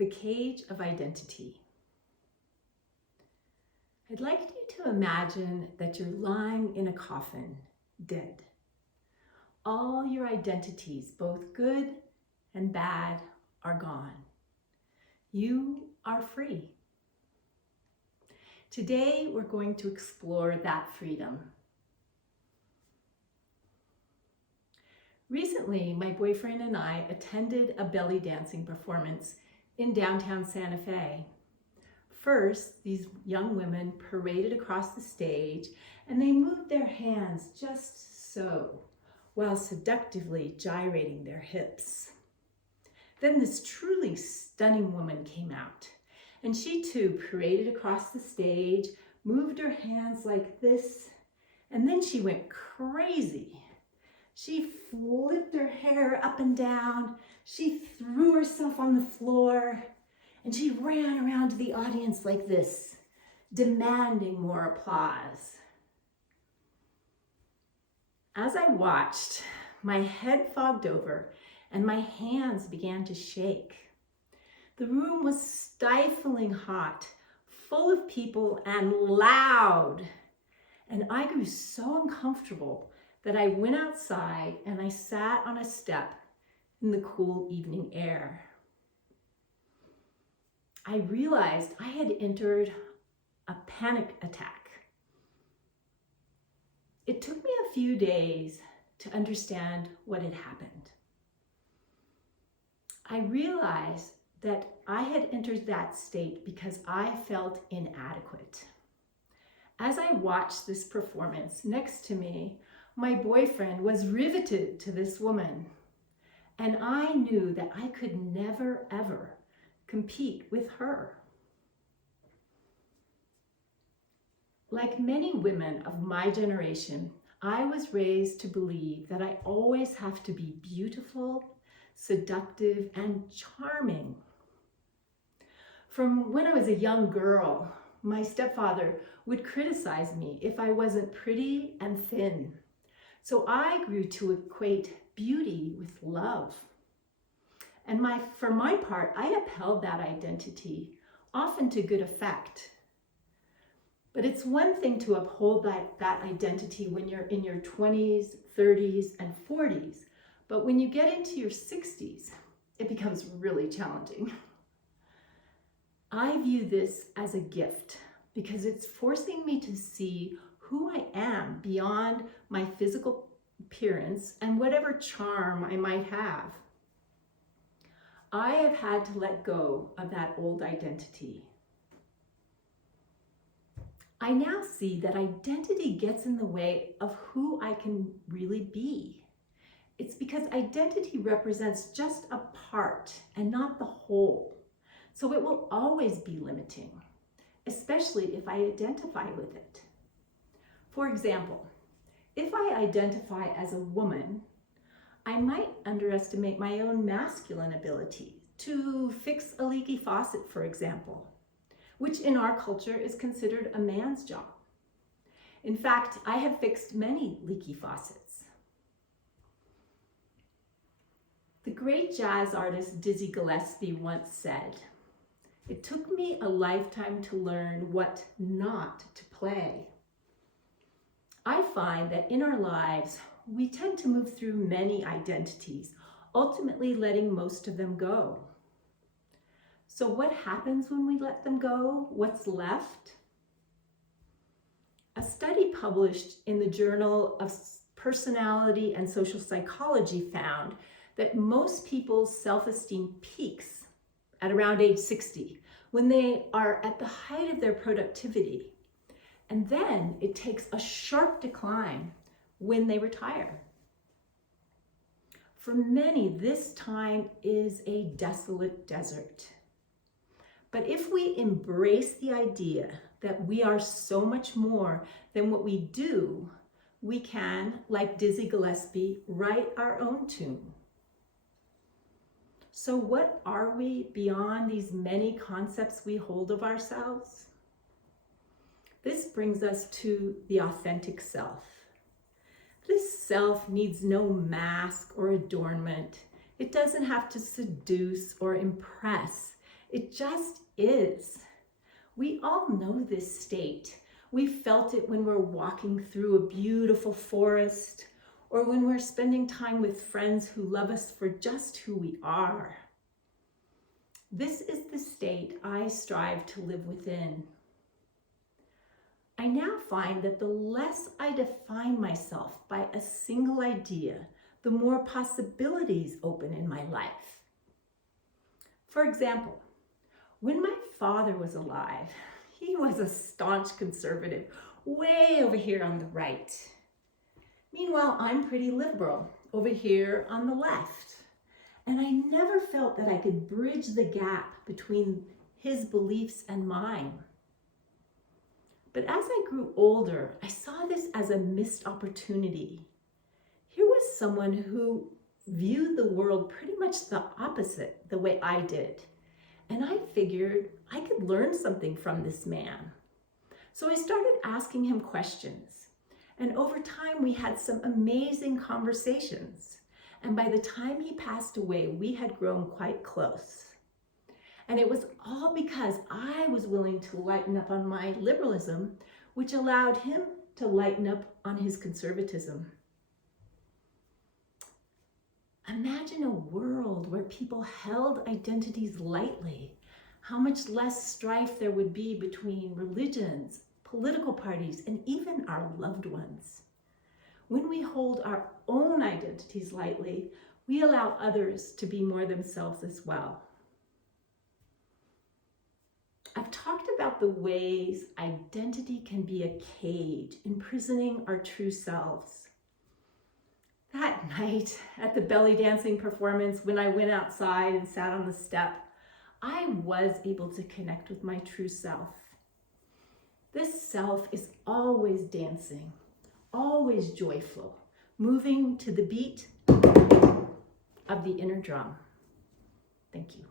The cage of identity. I'd like you to imagine that you're lying in a coffin, dead. All your identities, both good and bad, are gone. You are free. Today, we're going to explore that freedom. Recently, my boyfriend and I attended a belly dancing performance in downtown Santa Fe. First, these young women paraded across the stage and they moved their hands just so, while seductively gyrating their hips. Then this truly stunning woman came out, and she too paraded across the stage, moved her hands like this, and then she went crazy. She flipped her hair up and down, she threw herself on the floor, and she ran around to the audience like this, demanding more applause. As I watched, my head fogged over and my hands began to shake. The room was stifling hot, full of people and loud. And I grew so uncomfortable that I went outside and I sat on a step in the cool evening air. I realized I had entered a panic attack. It took me a few days to understand what had happened. I realized that I had entered that state because I felt inadequate. As I watched this performance, next to me, my boyfriend was riveted to this woman, and I knew that I could never, ever compete with her. Like many women of my generation, I was raised to believe that I always have to be beautiful, seductive, and charming. From when I was a young girl, my stepfather would criticize me if I wasn't pretty and thin. So I grew to equate beauty with love. And for my part, I upheld that identity, often to good effect. But it's one thing to uphold that identity when you're in your 20s, 30s, and 40s. But when you get into your 60s, it becomes really challenging. I view this as a gift because it's forcing me to see who I am beyond my physical appearance and whatever charm I might have. I have had to let go of that old identity. I now see that identity gets in the way of who I can really be. It's because identity represents just a part and not the whole. So it will always be limiting, especially if I identify with it. For example, if I identify as a woman, I might underestimate my own masculine ability to fix a leaky faucet, for example, which in our culture is considered a man's job. In fact, I have fixed many leaky faucets. The great jazz artist Dizzy Gillespie once said, "It took me a lifetime to learn what not to play." I find that in our lives, we tend to move through many identities, ultimately letting most of them go. So what happens when we let them go? What's left? A study published in the Journal of Personality and Social Psychology found that most people's self-esteem peaks at around age 60, when they are at the height of their productivity. And then it takes a sharp decline when they retire. For many, this time is a desolate desert. But if we embrace the idea that we are so much more than what we do, we can, like Dizzy Gillespie, write our own tune. So what are we beyond these many concepts we hold of ourselves? This brings us to the authentic self. This self needs no mask or adornment. It doesn't have to seduce or impress. It just is. We all know this state. We felt it when we're walking through a beautiful forest or when we're spending time with friends who love us for just who we are. This is the state I strive to live within. I now find that the less I define myself by a single idea, the more possibilities open in my life. For example, when my father was alive, he was a staunch conservative, way over here on the right. Meanwhile, I'm pretty liberal, over here on the left. And I never felt that I could bridge the gap between his beliefs and mine. But as I grew older, I saw this as a missed opportunity. Here was someone who viewed the world pretty much the opposite the way I did. And I figured I could learn something from this man. So I started asking him questions. And over time, we had some amazing conversations. And by the time he passed away, we had grown quite close. And it was all because I was willing to lighten up on my liberalism, which allowed him to lighten up on his conservatism. Imagine a world where people held identities lightly. How much less strife there would be between religions, political parties, and even our loved ones. When we hold our own identities lightly, we allow others to be more themselves as well. I've talked about the ways identity can be a cage, imprisoning our true selves. That night at the belly dancing performance, when I went outside and sat on the step, I was able to connect with my true self. This self is always dancing, always joyful, moving to the beat of the inner drum. Thank you.